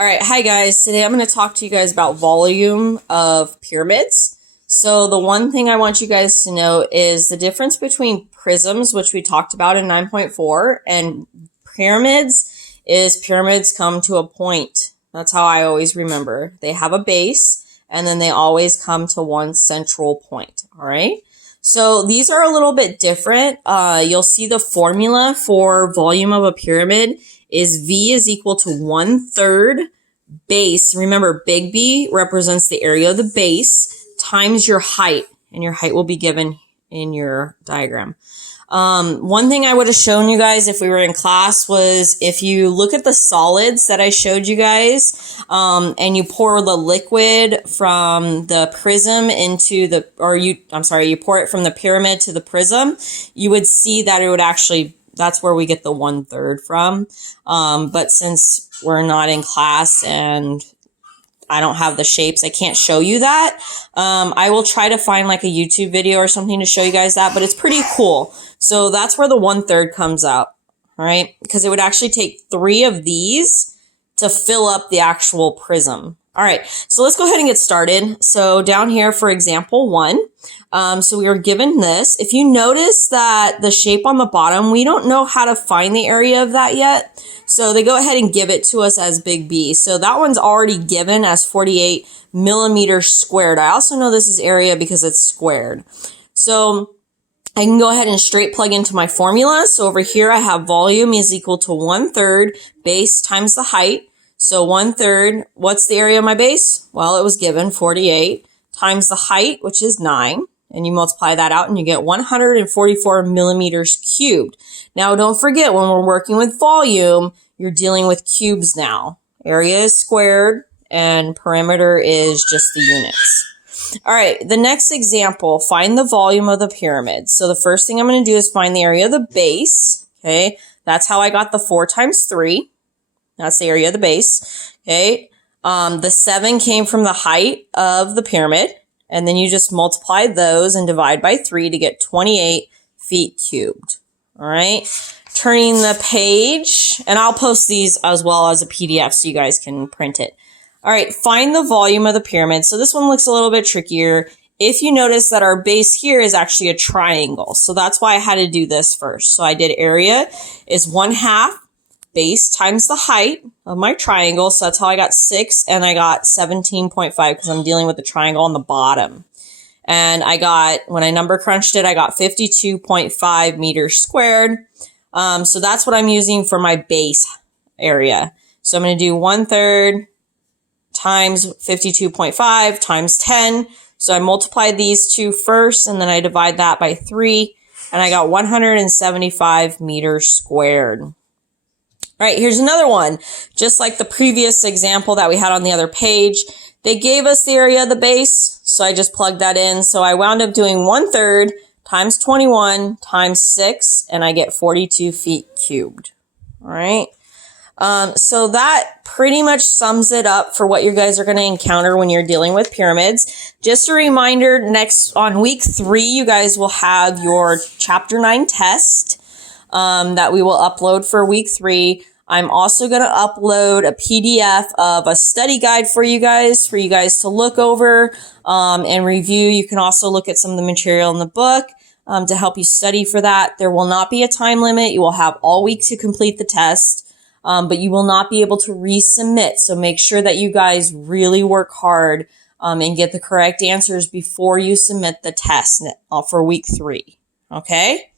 All right, hi guys. Today I'm going to talk to you guys about volume of pyramids. So the one thing I want you guys to know is the difference between prisms, which we talked about in 9.4, and pyramids is pyramids come to a point. That's how I always remember. They have a base and then they always come to one central point. All right. So these are a little bit different. You'll see the formula for volume of a pyramid is V is equal to 1/3 base. Remember, big B represents the area of the base times your height, and your height will be given in your diagram. One thing I would have shown you guys if we were in class was if you look at the solids that I showed you guys, and you pour the liquid from the prism into the, you pour it from the pyramid to the prism, you would see that it would actually, that's where we get the 1/3 from. But since we're not in class and I don't have the shapes, I can't show you that. I will try to find like a YouTube video or something to show you guys that, but it's pretty cool. So that's where the 1/3 comes out, all right? Because it would actually take 3 of these to fill up the actual prism. All right, so let's go ahead and get started. So down here, for example 1, so we were given this. If you notice that the shape on the bottom, we don't know how to find the area of that yet. So they go ahead and give it to us as big B. So that one's already given as 48 millimeters squared. I also know this is area because it's squared. So I can go ahead and straight plug into my formula. So over here I have volume is equal to 1/3 base times the height. So 1/3, what's the area of my base? Well, it was given 48 times the height, which is 9. And you multiply that out and you get 144 millimeters cubed. Now, don't forget, when we're working with volume, you're dealing with cubes now. Area is squared and perimeter is just the units. All right, the next example, find the volume of the pyramid. So the first thing I'm going to do is find the area of the base. Okay, that's how I got the 4 times 3. That's the area of the base. Okay, the 7 came from the height of the pyramid. And then you just multiply those and divide by 3 to get 28 feet cubed. All right. Turning the page, and I'll post these as well as a PDF so you guys can print it. All right. Find the volume of the pyramid. So this one looks a little bit trickier. If you notice that our base here is actually a triangle. So that's why I had to do this first. So I did area is 1/2 base times the height of my triangle. So that's how I got 6, and I got 17.5 because I'm dealing with the triangle on the bottom. And I got, when I number crunched it, I got 52.5 meters squared. So that's what I'm using for my base area. So I'm going to do 1/3 times 52.5 times 10. So I multiplied these two first, and then I divide that by 3, and I got 175 meters squared. All right, here's another one. Just like the previous example that we had on the other page, they gave us the area of the base, so I just plugged that in. So I wound up doing 1/3 times 21 times 6, and I get 42 feet cubed. All right. So that pretty much sums it up for what you guys are going to encounter when you're dealing with pyramids. Just a reminder, next on week 3, you guys will have your chapter 9 test that we will upload for week 3. I'm also going to upload a PDF of a study guide for you guys to look over and review. You can also look at some of the material in the book to help you study for that. There will not be a time limit. You will have all week to complete the test, but you will not be able to resubmit. So make sure that you guys really work hard and get the correct answers before you submit the test for week 3. Okay?